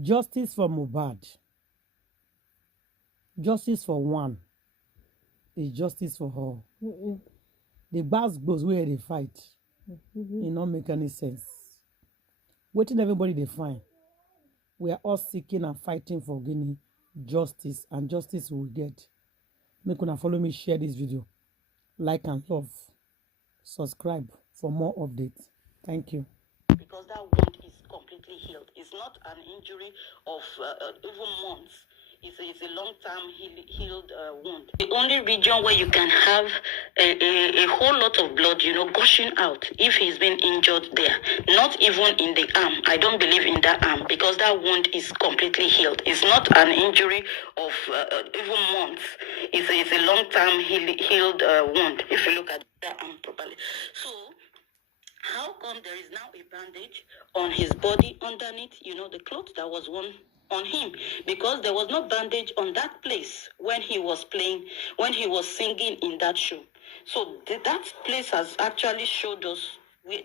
Justice for Mohbad. Justice for one is justice for all. The bass goes where they fight. It not make any sense. Waiting everybody they find. We are all seeking and fighting for Guinea justice, and justice we will get. Make una follow me, share this video, like and love, subscribe for more updates. Thank you. Because that wound is completely healed. It's not an injury of even months. It's a long-term healed wound. The only region where you can have a whole lot of blood, gushing out if he's been injured there. Not even in the arm. I don't believe in that arm because that wound is completely healed. It's not an injury of even months. It's a long-term healed wound if you look at that arm properly. So, how come there is now a bandage on his body underneath, the clothes that was worn on him? Because there was no bandage on that place when he was playing, when he was singing in that show. So that place has actually showed us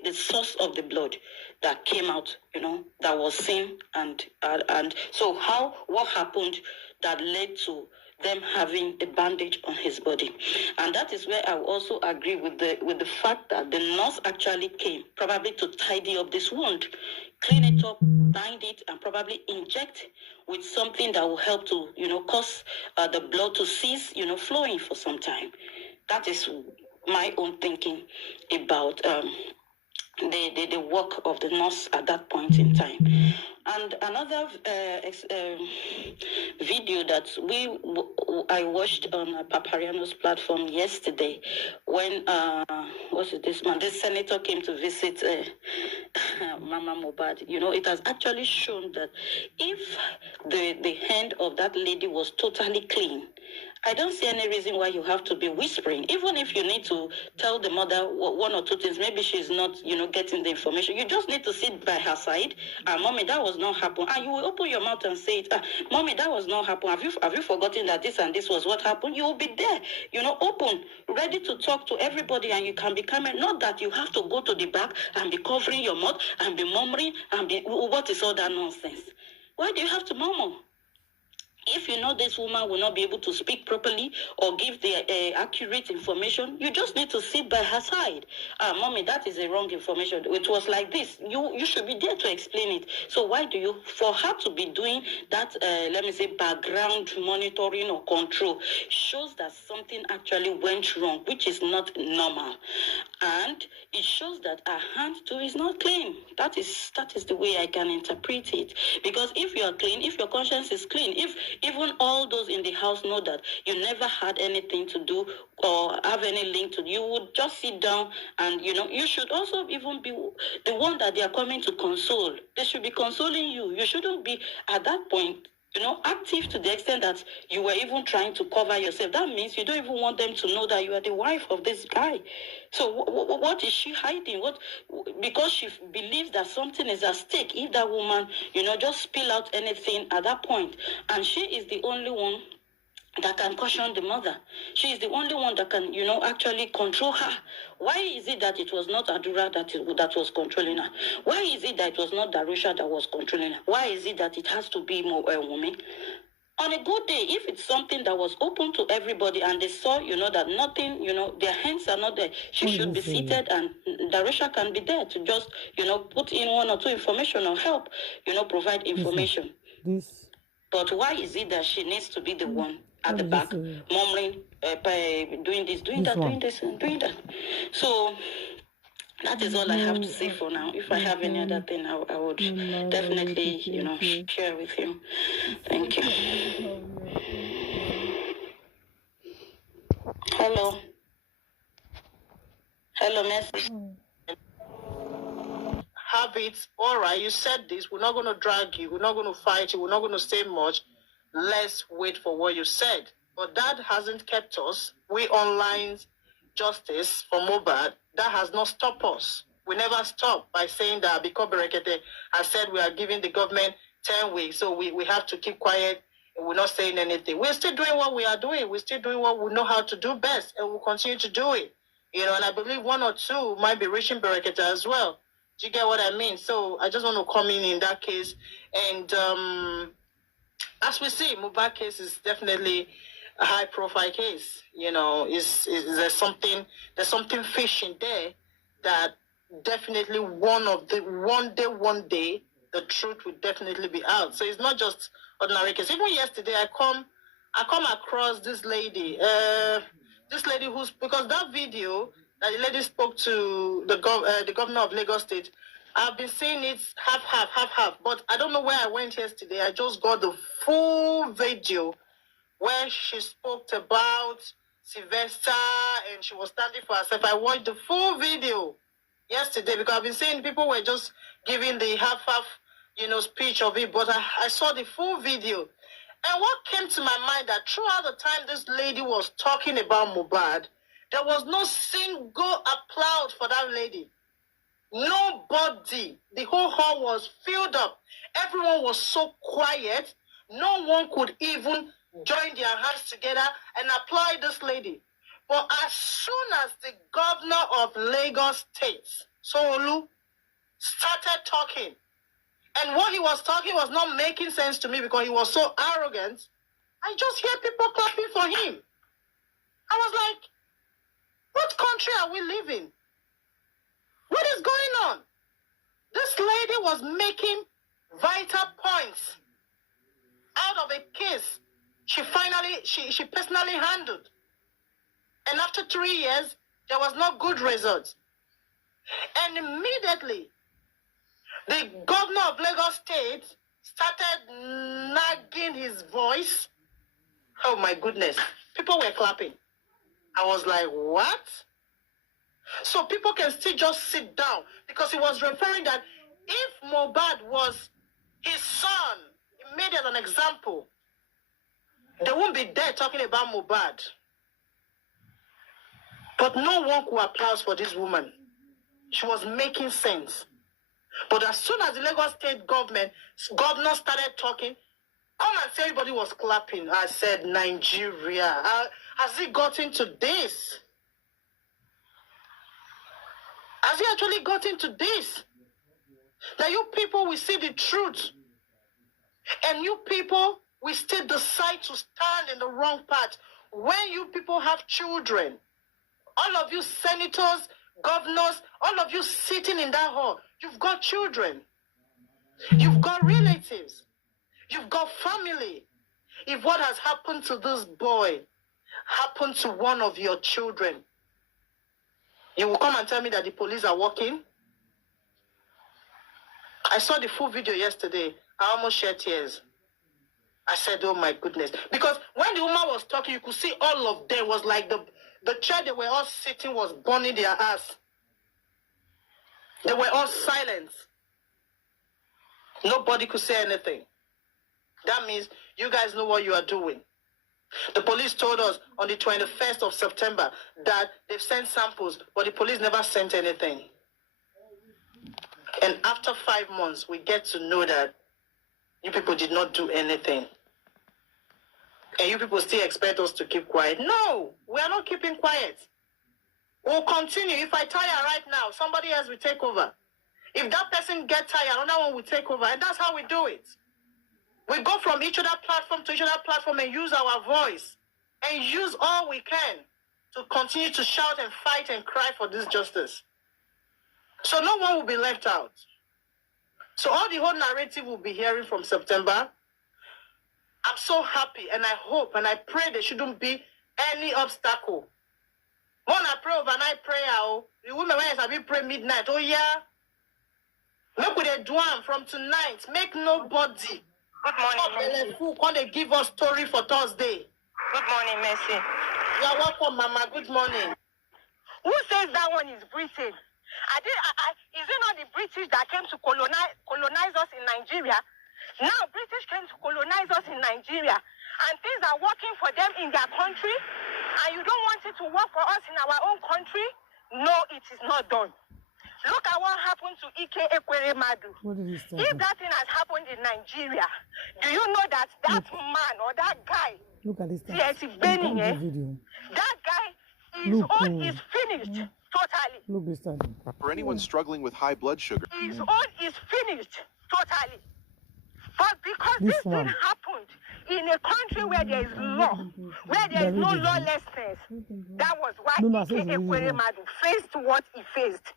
the source of the blood that came out, that was seen. And so what happened that led to them having a bandage on his body? And that is where I also agree with the fact that the nurse actually came probably to tidy up this wound, clean it up, bind it, and probably inject with something that will help to cause the blood to cease flowing for some time. That is my own thinking about the work of the nurse at that point in time. And another video that I watched on Papariano's platform yesterday, when this senator came to visit Mama Mohbad. It has actually shown that if the hand of that lady was totally clean, I don't see any reason why you have to be whispering. Even if you need to tell the mother one or two things, maybe she's not, getting the information. You just need to sit by her side. Mommy, that was not happen. And you will open your mouth and say it. Mommy, that was not happen. Have you forgotten that this and this was what happened? You will be there, open, ready to talk to everybody, and you can be calm. Not that you have to go to the back and be covering your mouth and be murmuring and be, what is all that nonsense? Why do you have to murmur? If you know this woman will not be able to speak properly or give the accurate information, you just need to sit by her side. Mommy, that is the wrong information. It was like this. You should be there to explain it. So why do you, for her to be doing that, background monitoring or control, shows that something actually went wrong, which is not normal. And it shows that her hand too is not clean. That is the way I can interpret it. Because if you are clean, if your conscience is clean, if even all those in the house know that you never had anything to do or have any link to, you would just sit down and, you should also even be the one that they are coming to console. They should be consoling you. You shouldn't be at that point, active to the extent that you were even trying to cover yourself. That means you don't even want them to know that you are the wife of this guy. So what is she hiding? Because she believes that something is at stake if that woman, just spill out anything at that point. And she is the only one that can caution the mother. She is the only one that can, actually control her. Why is it that it was not Adura that was controlling her? Why is it that it was not Darusha that was controlling her? Why is it that it has to be Wunmi? On a good day, if it's something that was open to everybody and they saw, that nothing, their hands are not there, she should be seated and Darusha can be there to just, put in one or two information or help, provide information. But why is it that she needs to be the one at the back, murmuring, doing this, doing that, doing this, and doing that? So that is all I have to say for now. If I have any other thing, I would definitely, share with you. Thank you. Hello. Hello, Messi. Have it. All right, you said this. We're not going to drag you. We're not going to fight you. We're not going to say much. Let's wait for what you said. But that hasn't kept us. We online justice for Mohbad. That has not stopped us. We never stop by saying that because Berekete has said we are giving the government 10 weeks, so we have to keep quiet. We're not saying anything. We're still doing what we are doing. We're still doing what we know how to do best, and we'll continue to do it. And I believe one or two might be reaching Berekete as well. Do you get what I mean? So I just want to come in that case And as we see, Mohbad case is definitely a high-profile case. You know, is there's something fishy there that definitely one day the truth will definitely be out. So it's not just ordinary case. Even yesterday, I come across this lady. This lady because that video that the lady spoke to the governor of Lagos State. I've been seeing it half. But I don't know where I went yesterday. I just got the full video where she spoke about Sylvester and she was standing for herself. I watched the full video yesterday because I've been seeing people were just giving the half, speech of it. But I saw the full video. And what came to my mind that throughout the time this lady was talking about Mohbad, there was no single applaud for that lady. Nobody. The whole hall was filled up. Everyone was so quiet. No one could even join their hands together and applaud this lady. But as soon as the governor of Lagos State, Solu, started talking, and what he was talking was not making sense to me because he was so arrogant, I just hear people clapping for him. I was like, what country are we living? What is going on? This lady was making vital points out of a case she personally handled. And after 3 years, there was no good result. And immediately, the governor of Lagos State started nagging his voice. Oh my goodness. People were clapping. I was like, what? So people can still just sit down because he was referring that if Mohbad was his son, he made it as an example, they won't be there talking about Mohbad. But no one could applaud for this woman. She was making sense. But as soon as the Lagos State governor started talking, come and say everybody was clapping. I said, Nigeria, has it gotten to this? Has he actually gotten to this? That you people will see the truth. And you people will still decide to stand in the wrong path. When you people have children, all of you senators, governors, all of you sitting in that hall, you've got children. You've got relatives. You've got family. If what has happened to this boy happened to one of your children, you will come and tell me that the police are working? I saw the full video yesterday. I almost shed tears. I said, oh my goodness. Because when the woman was talking, you could see all of them was like the chair they were all sitting was burning their ass. They were all silent. Nobody could say anything. That means you guys know what you are doing. The police told us on the 21st of September that they've sent samples, but the police never sent anything. And after 5 months, we get to know that you people did not do anything. And you people still expect us to keep quiet. No, we are not keeping quiet. We'll continue. If I tire right now, somebody else will take over. If that person gets tired, another one will take over. And that's how we do it. We go from each other platform to each other platform and use our voice. And use all we can to continue to shout and fight and cry for this justice. So no one will be left out. So all the whole narrative we'll be hearing from September. I'm so happy and I hope and I pray there shouldn't be any obstacle. When I pray overnight prayer, the women when I pray midnight, oh yeah. Make with a drum from tonight. Make nobody. Good morning, Who can they give us story for Thursday? Good morning, Mercy. You're welcome, Mama. Good morning. Who says that one is Britain? Is it not the British that came to colonize us in Nigeria? Now British came to colonize us in Nigeria, and things are working for them in their country, and you don't want it to work for us in our own country? No, it is not done. Look at what happened to Ike Ekwere Madu. If that thing has happened in Nigeria, do you know that man or that guy, look at this yes, that guy, his own is finished totally. Look this time. For anyone struggling with high blood sugar, his own is finished totally. because This this thing one. happened in a country where there is law, where there is no lawlessness. That was why No, no, Ike Ekweremadu faced what he faced.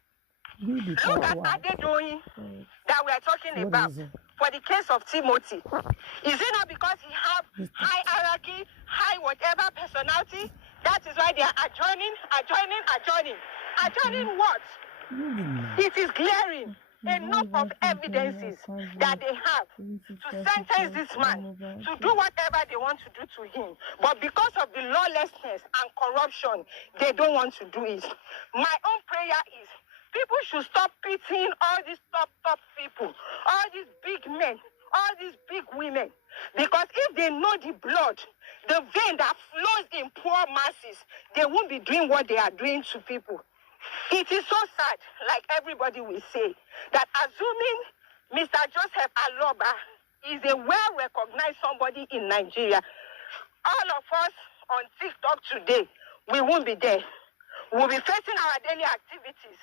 Really Look at wow. Adedoyin that we are talking What about is it? for the case of Timothy. Is it not because he have high hierarchy, high whatever personality? That is why they are adjoining. Adjoining what? It is glaring. Enough of evidences that they have to sentence this man to do whatever they want to do to him. But because of the lawlessness and corruption, they don't want to do it. My own prayer is people should stop pitying all these top people, all these big men, all these big women. Because if they know the blood, the vein that flows in poor masses, they won't be doing what they are doing to people. It is so sad, like everybody will say, that assuming Mr. Joseph Aloba is a well-recognized somebody in Nigeria, all of us on TikTok today, we won't be there. We'll be facing our daily activities.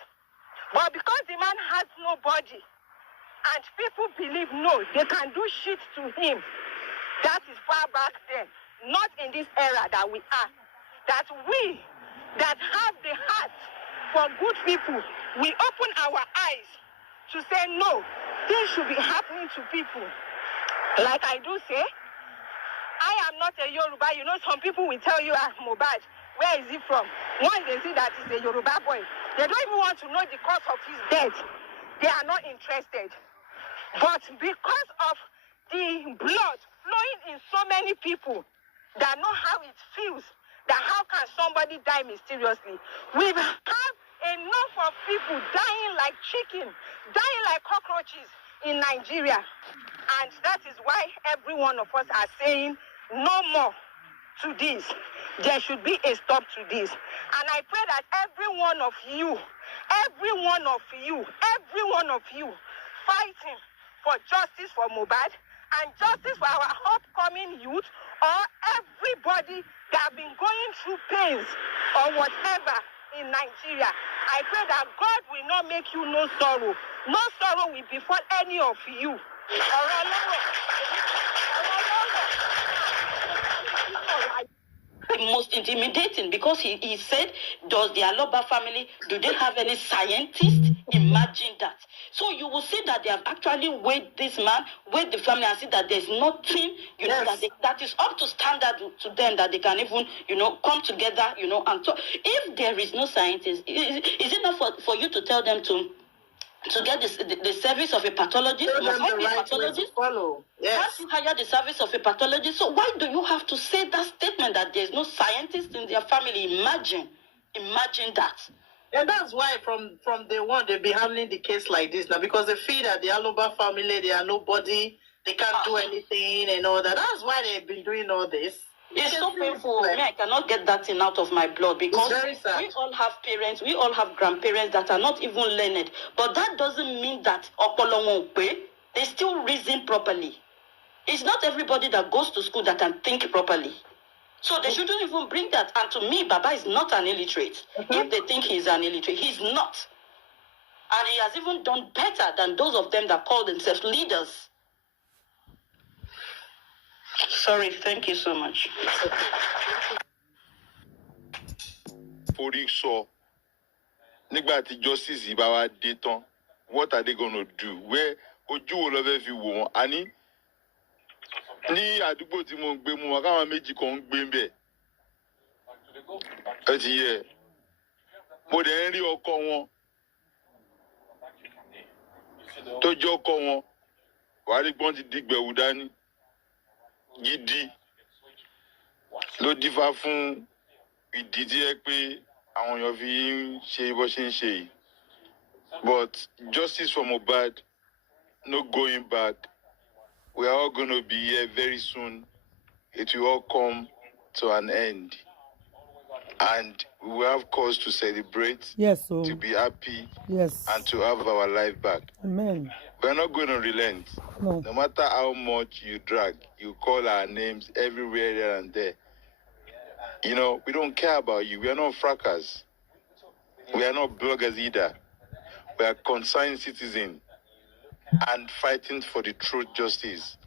But because the man has nobody, and people believe, no, they can do shit to him, that is far back then, not in this era that we are. That we that have the heart for good people, we open our eyes to say, no, things should be happening to people. Like I do say, I am not a Yoruba. You know, some people will tell you, Mohbad, where is he from? Once they see that he's a Yoruba boy, they don't even want to know the cause of his death. They are not interested. But because of the blood flowing in so many people that know how it feels, that how can somebody die mysteriously? We have enough of people dying like chicken, dying like cockroaches in Nigeria. And that is why every one of us are saying no more to this. There should be a stop to this. And I pray that every one of you fighting for justice for Mohbad and justice for our upcoming youth, or everybody that have been going through pains or whatever in Nigeria. I pray that God will not make you no sorrow. No sorrow will befall any of you. The most intimidating, because he said, does the Aloba family, do they have any scientists? Imagine that. So you will see that they have actually weighed this man, weighed the family, and see that there's nothing, that is up to standard to them, that they can even, come together, and talk. If there is no scientist, is it not for you to tell them to get the service of a pathologist? Must I be a pathologist? Yes. Can't you hire the service of a pathologist? So why do you have to say that statement that there's no scientist in their family? Imagine that. And that's why from day one they've been handling the case like this now, because they feel that the Aloba family, they are nobody, they can't do anything and all that. That's why they've been doing all this. It's so painful. Me, I cannot get that thing out of my blood, because we all have parents, we all have grandparents that are not even learned. But that doesn't mean that they still reason properly. It's not everybody that goes to school that can think properly. So they shouldn't even bring that. And to me, Baba is not an illiterate. If they think he's an illiterate, he's not. And he has even done better than those of them that call themselves leaders. Sorry, thank you so much. Forí sọ nígbà tí justice bá wá dé tán, what are they gonna do? Where ojú wo ló fẹ́ fi wò wọ́n? Àní ní àdúgbò tí mo ń gbé, mo mọ̀ káwọn méjì kan ń gbé ń bẹ̀. Ẹ ti yẹ. Mo dẹ̀ ń rí ọkọ wọn tó jẹ́ ọkọ wọn, wàá rí gbọ́n ti dìgbẹ̀wù dání. Gidi ló dífá fún ìdí tí ẹ pé àwọn èèyàn fi ń ṣe bó ṣe ń ṣe yìí. But justice for Mohbad, no going back. We are all going to be here very soon. It will all come to an end. And we will have cause to celebrate, to be happy, and to have our life back. Amen. We are not going to relent. No matter how much you drag, you call our names everywhere, there and there. We don't care about you. We are not frackers. We are not bloggers either. We are concerned citizens and fighting for the truth, justice.